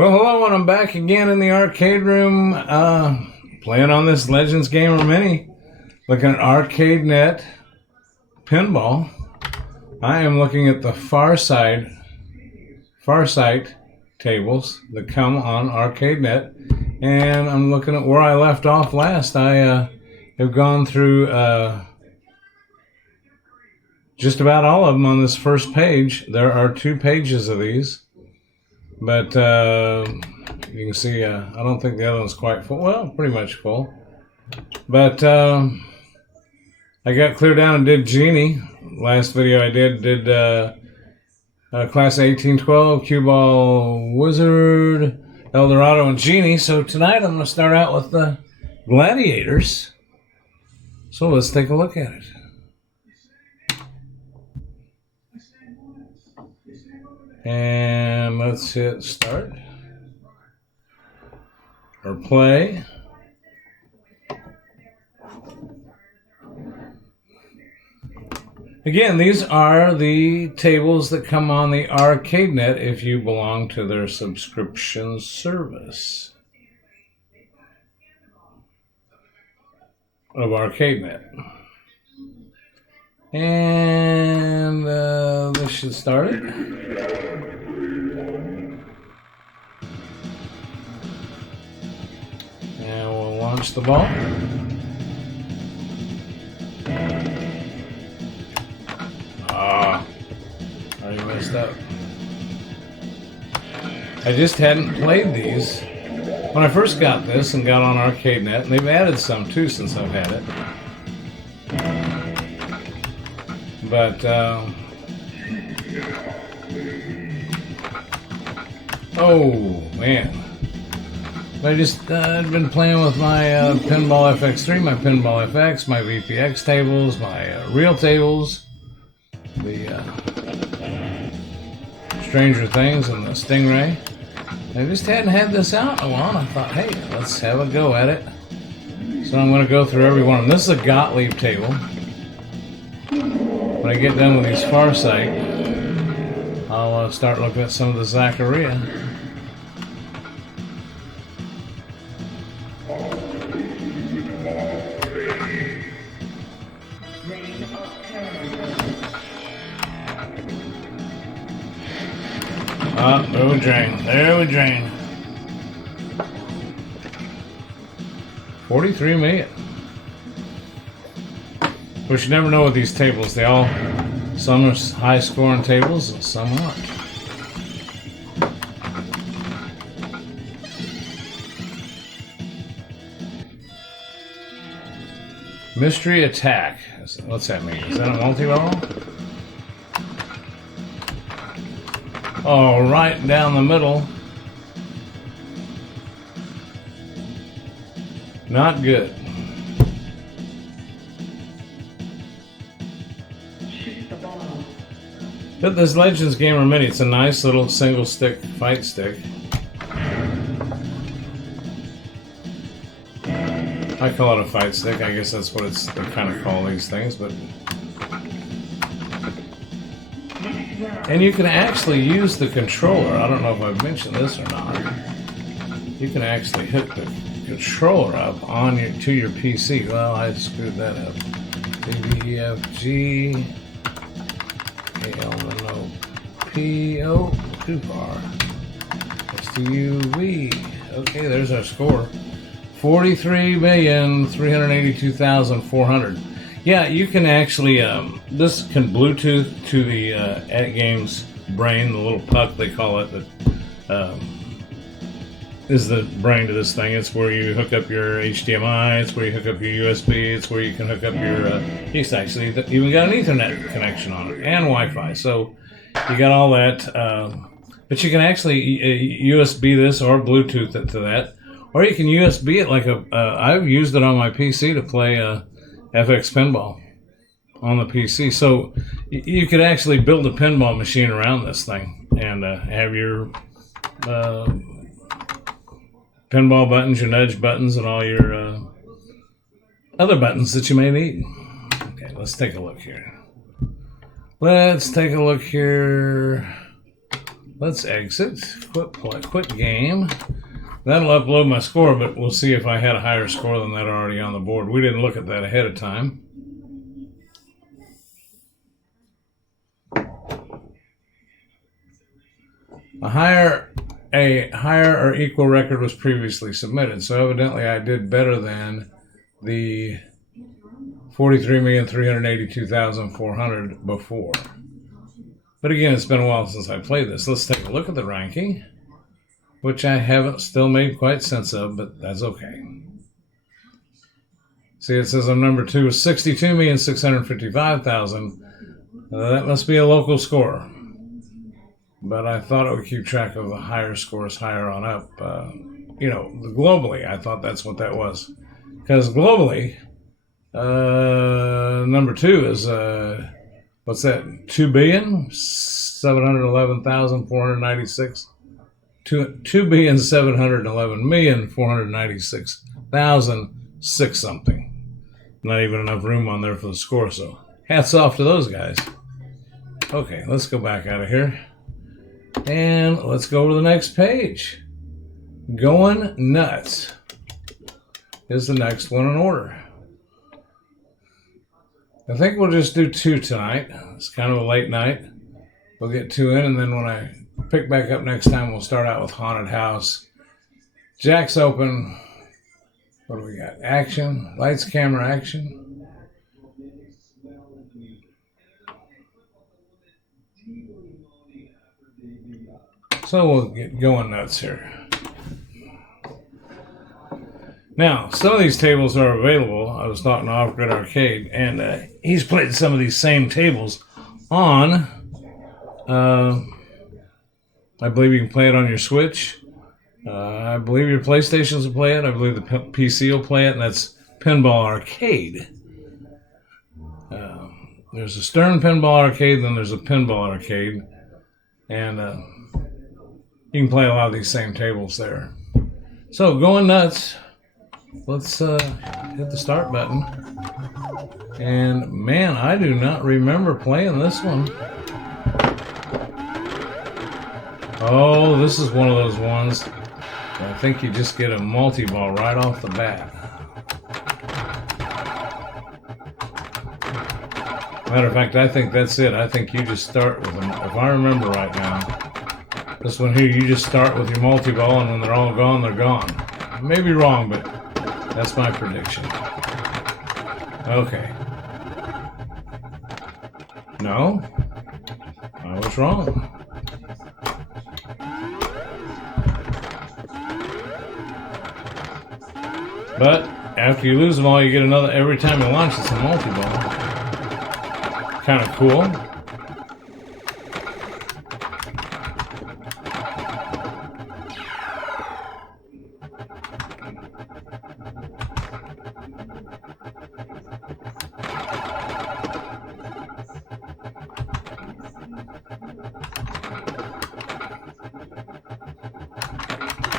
Well, hello, and I'm back again in the arcade room, playing on this Legends Gamer Mini, looking at Arcade Net pinball. I am looking at the far sight tables that come on Arcade Net, and I'm looking at where I left off last. I have gone through just about all of them on this first page. There are 2 pages of these. But you can see, I don't think the other one's quite full. Well, pretty much full. But I got clear down and did Genie. Last video I did Class 1812, Cue Ball, Wizard, Eldorado, and Genie. So tonight I'm going to start out with the Gladiators. So let's take a look at it. And let's hit start or play. Again, these are the tables that come on the Arcade Net if you belong to their subscription service of Arcade Net. And this should start it. And we'll launch the ball. Already messed up. I just hadn't played these when I first got this and got on Arcade Net, and they've added some too since I've had it. But, oh, man. I just, I've been playing with my Pinball FX3, my Pinball FX, my VPX tables, my real tables, the Stranger Things and the Stingray. I just hadn't had this out in a while, and I thought, hey, let's have a go at it. So I'm going to go through every one of them. This is a Gottlieb table. When I get done with these far sight, I'll start looking at some of the Zaccaria. There we drain. There we drain. 43 million. Of course, you never know with these tables. Some are high scoring tables and some aren't. Mystery Attack. What's that mean? Is that a multi-roll? Oh, right down the middle. Not good. But this Legends Gamer Mini, it's a nice little single stick fight stick. I call it a fight stick. I guess that's what they kind of call these things. But and you can actually use the controller. I don't know if I've mentioned this or not. You can actually hook the controller up to your PC. Well, I screwed that up. D, E, F, G, A, L, N, O, P, O, 2 bar. S, T, U, V. Okay, there's our score. 43,382,400. Yeah, you can actually, this can Bluetooth to the AtGames brain, the little puck they call it, that is the brain to this thing. It's where you hook up your HDMI, it's where you hook up your USB, it's where you can hook up your, it's actually even got an Ethernet connection on it, and Wi-Fi, so you got all that, but you can actually USB this or Bluetooth it to that, or you can USB it like I've used it on my PC to play FX pinball on the PC. So you could actually build a pinball machine around this thing and have your pinball buttons, your nudge buttons, and all your other buttons that you may need. Okay, let's take a look here. Let's exit. Quit game. That'll upload my score, but we'll see if I had a higher score than that already on the board. We didn't look at that ahead of time. A higher or equal record was previously submitted, so evidently I did better than the 43,382,400 before. But again, it's been a while since I played this. Let's take a look at the ranking, which I haven't still made quite sense of, but that's okay. See, it says I'm number 2 with 62,655,000. That must be a local score. But I thought it would keep track of the higher scores higher on up. Globally, I thought that's what that was. Because globally, number 2 is, what's that? 2,711,496. 2,711,496,006 something. Not even enough room on there for the score, so hats off to those guys. Okay, let's go back out of here. And let's go to the next page. Going Nuts is the next one in order. I think we'll just do 2 tonight. It's kind of a late night. We'll get 2 in, and then when I pick back up next time, we'll start out with Haunted House. Jack's open. What do we got? Action. Lights, camera, action. So we'll get going nuts here. Now, some of these tables are available. I was talking to AtGames Arcade, and he's played some of these same tables on, I believe you can play it on your Switch. I believe your PlayStations will play it. I believe the PC will play it, and that's Pinball Arcade. There's a Stern Pinball Arcade, then there's a Pinball Arcade, and you can play a lot of these same tables there. So, going nuts. Let's hit the start button. And man, I do not remember playing this one. Oh, this is one of those ones. I think you just get a multi-ball right off the bat. Matter of fact, I think that's it. I think you just start with them. If I remember right now, this one here, you just start with your multi-ball, and when they're all gone, they're gone. I may be wrong, but that's my prediction. Okay. No, I was wrong. But after you lose them all, you get another. Every time you launch, it's a multi-ball. Kind of cool.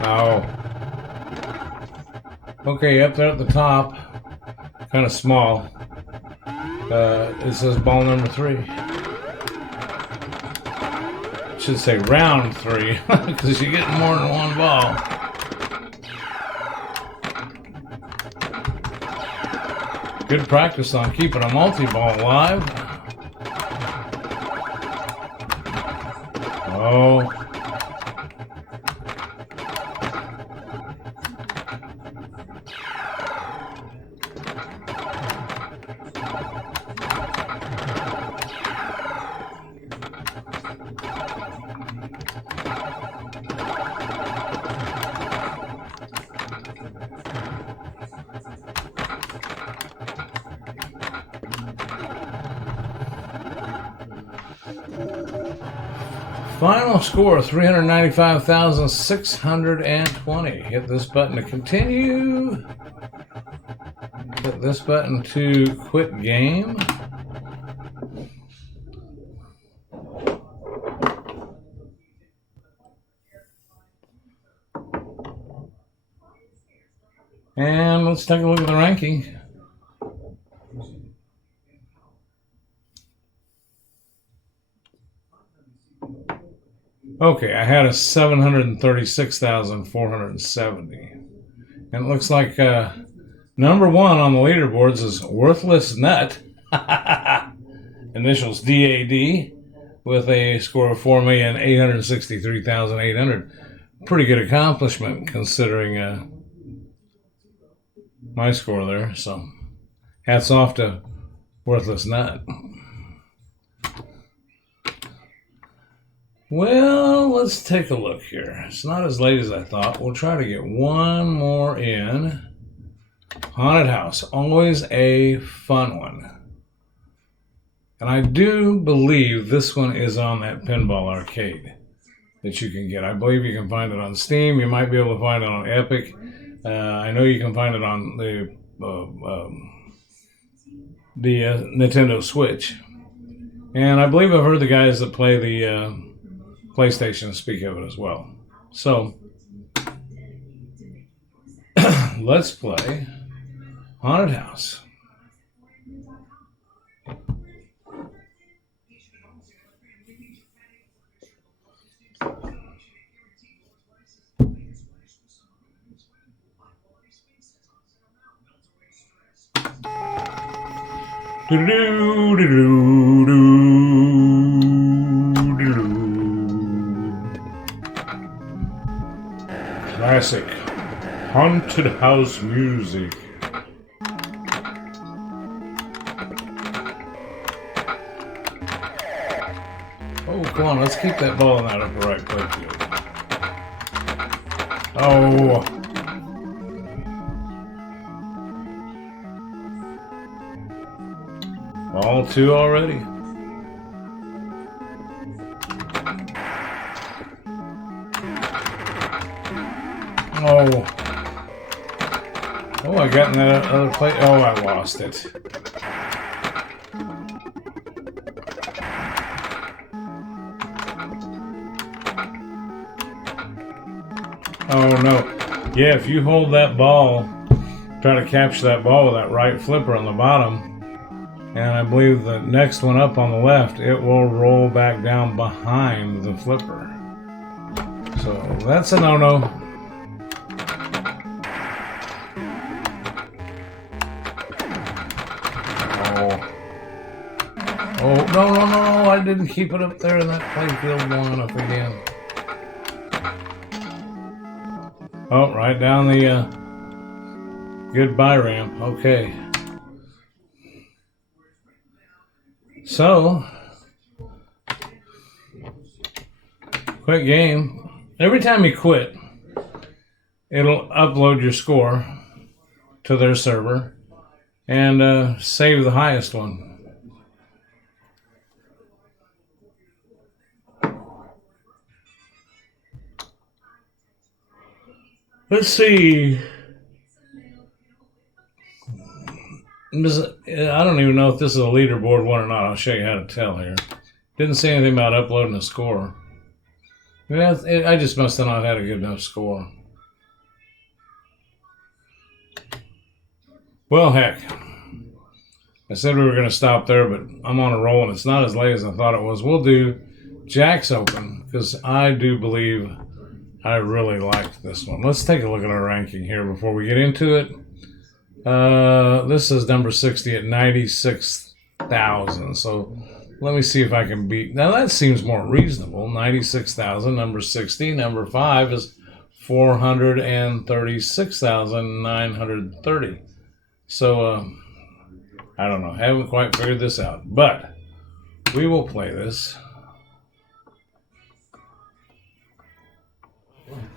Oh. Okay, up there at the top, kind of small, it says ball number 3. It should say round 3, because you're getting more than one ball. Good practice on keeping a multi-ball alive. Oh. Final score, 395,620. Hit this button to continue. Hit this button to quit game. And let's take a look at the ranking. Okay. Okay, I had a 736,470. And it looks like number one on the leaderboards is Worthless Nut, initials DAD, with a score of 4,863,800. Pretty good accomplishment considering my score there. So hats off to Worthless Nut. Well, let's take a look here. It's not as late as I thought. We'll try to get one more in. Haunted House, always a fun one. And I do believe this one is on that Pinball Arcade that you can get. I believe you can find it on Steam. You might be able to find it on Epic. I know you can find it on the Nintendo Switch. And I believe I've heard the guys that play the PlayStation speak of it as well. So, let's play Haunted House. Classic haunted house music. Oh, come on, let's keep that ball in that upper right playfield. Oh. Ball two already. Oh. Oh, I got in that other play. Oh, I lost it. Oh, no. Yeah, if you hold that ball, try to capture that ball with that right flipper on the bottom, and I believe the next one up on the left, it will roll back down behind the flipper. So that's a no-no. Oh, no, I didn't keep it up there in that playfield long enough again. Oh, right down the goodbye ramp. Okay. So, quick game. Every time you quit, it'll upload your score to their server and save the highest one. Let's see. I don't even know if this is a leaderboard one or not. I'll show you how to tell here. Didn't say anything about uploading a score. I just must have not had a good enough score. Well, heck. I said we were going to stop there, but I'm on a roll, and it's not as late as I thought it was. We'll do Jack's Open, because I do believe I really liked this one. Let's take a look at our ranking here before we get into it. This is number 60 at 96,000. So let me see if I can beat. Now that seems more reasonable. 96,000. Number 60. Number 5 is 436,930. So I don't know. Haven't quite figured this out, but we will play this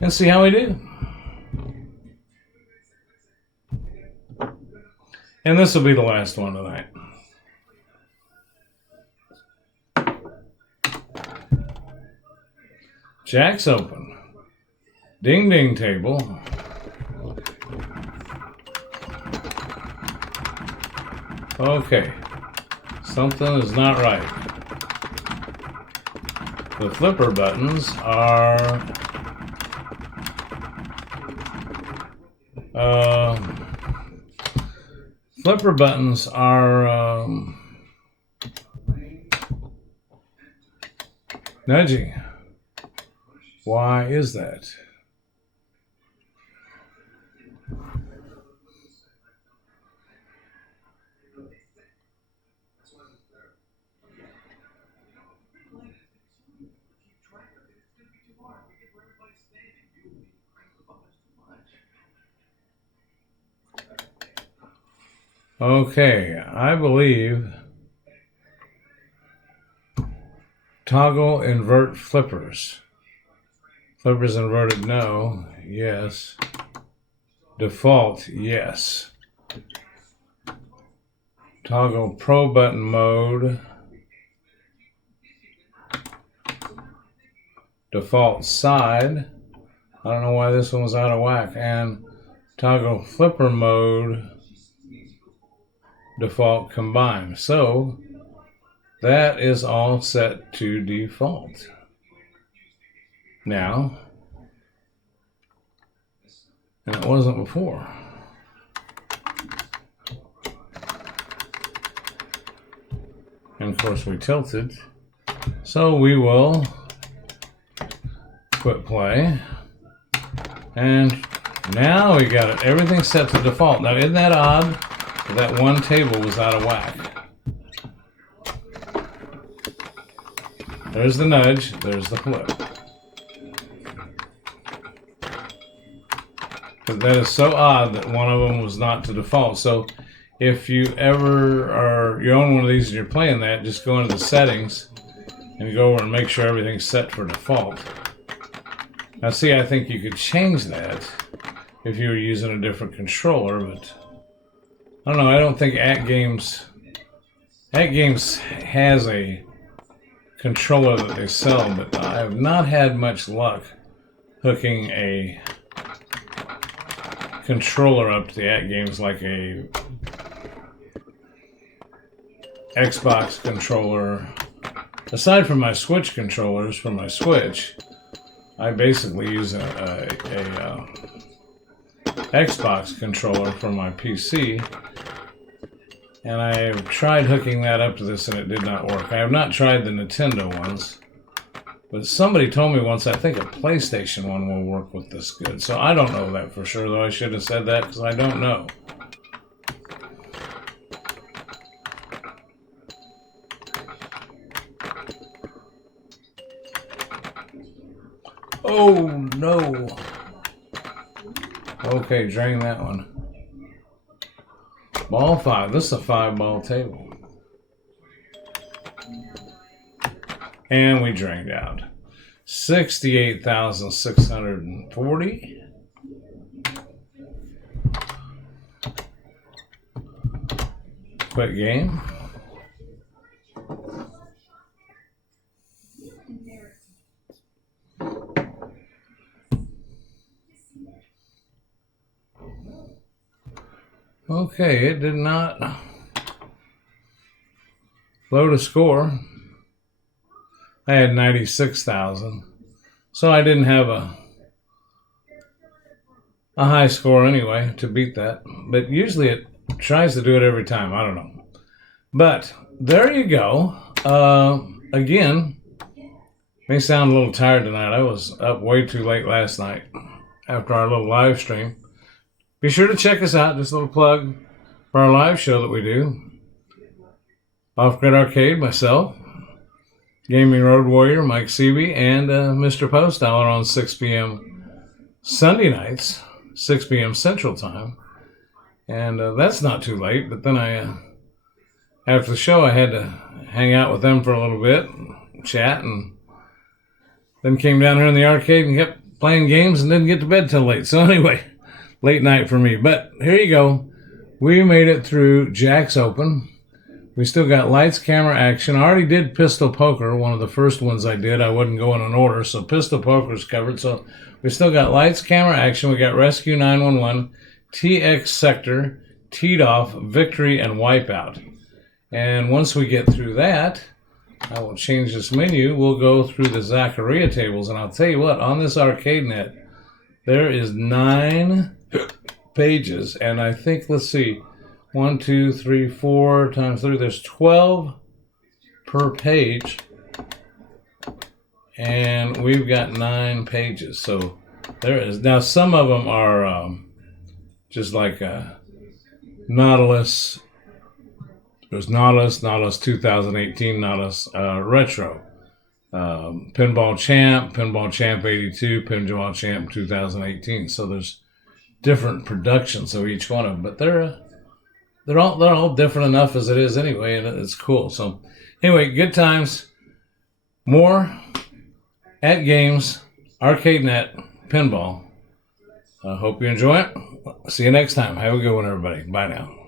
and see how we do. And this will be the last one tonight. Jack's Open. Ding ding table. Okay. Something is not right. The flipper buttons are nudging. Why is that? Okay, I believe toggle invert flippers. Flippers inverted, no. Yes. Default, yes. Toggle pro button mode. Default side. I don't know why this one was out of whack. And toggle flipper mode. Default combined. So that is all set to default. Now, and it wasn't before. And of course we tilted. So we will quit play. And now we got it. Everything set to default. Now isn't that odd? That one table was out of whack. There's the nudge. There's the flip. But that is so odd that one of them was not to default. So if you ever you own one of these and you're playing that, just go into the settings and go over and make sure everything's set for default. Now see, I think you could change that if you were using a different controller, but I don't know. I don't think AtGames has a controller that they sell, but I have not had much luck hooking a controller up to the AtGames like a Xbox controller. Aside from my Switch controllers for my Switch, I basically use a Xbox controller for my PC, and I've tried hooking that up to this and it did not work. I have not tried the Nintendo ones, but somebody told me once I think a PlayStation one will work with this good. So I don't know that for sure, though. I should have said that because I don't know. Oh, no. Okay, drain that one. Ball 5. This is a 5-ball table. And we drained out. 68,640. Quit game. Okay, it did not load a score. I had 96,000, so I didn't have a high score anyway to beat that. But usually it tries to do it every time. I don't know. But there you go. Again, may sound a little tired tonight. I was up way too late last night after our little live stream. Be sure to check us out. Just a little plug for our live show that we do. Off-Grid Arcade, myself, Gaming Road Warrior, Mike Seavey, and Mr. Post Dollar on 6 p.m. Sunday nights, 6 p.m. Central Time. And that's not too late, but then after the show, I had to hang out with them for a little bit, chat, and then came down here in the arcade and kept playing games and didn't get to bed till late. So anyway, late night for me. But here you go. We made it through Jack's Open. We still got lights, camera, action. I already did pistol poker, one of the first ones I did. I wouldn't go in an order, so pistol poker's covered. So we still got lights, camera, action. We got Rescue 911, TX Sector, Teed Off, Victory, and Wipeout. And once we get through that, I will change this menu. We'll go through the Zaccaria tables. And I'll tell you what, on this arcade net, there is 9 pages. And I think, let's see, 1, 2, 3, 4 times 3. There's 12 per page. and we've got 9 pages. So there is. Now some of them are just like Nautilus. There's Nautilus 2018, Nautilus Retro. Pinball Champ 82, Pinball Champ 2018. So there's different productions of each one of them, but they're all different enough as it is anyway, and it's cool. So anyway, good times. More AtGames Arcade Net Pinball. Hope you enjoy it. See you next time. Have a good one, everybody. Bye now.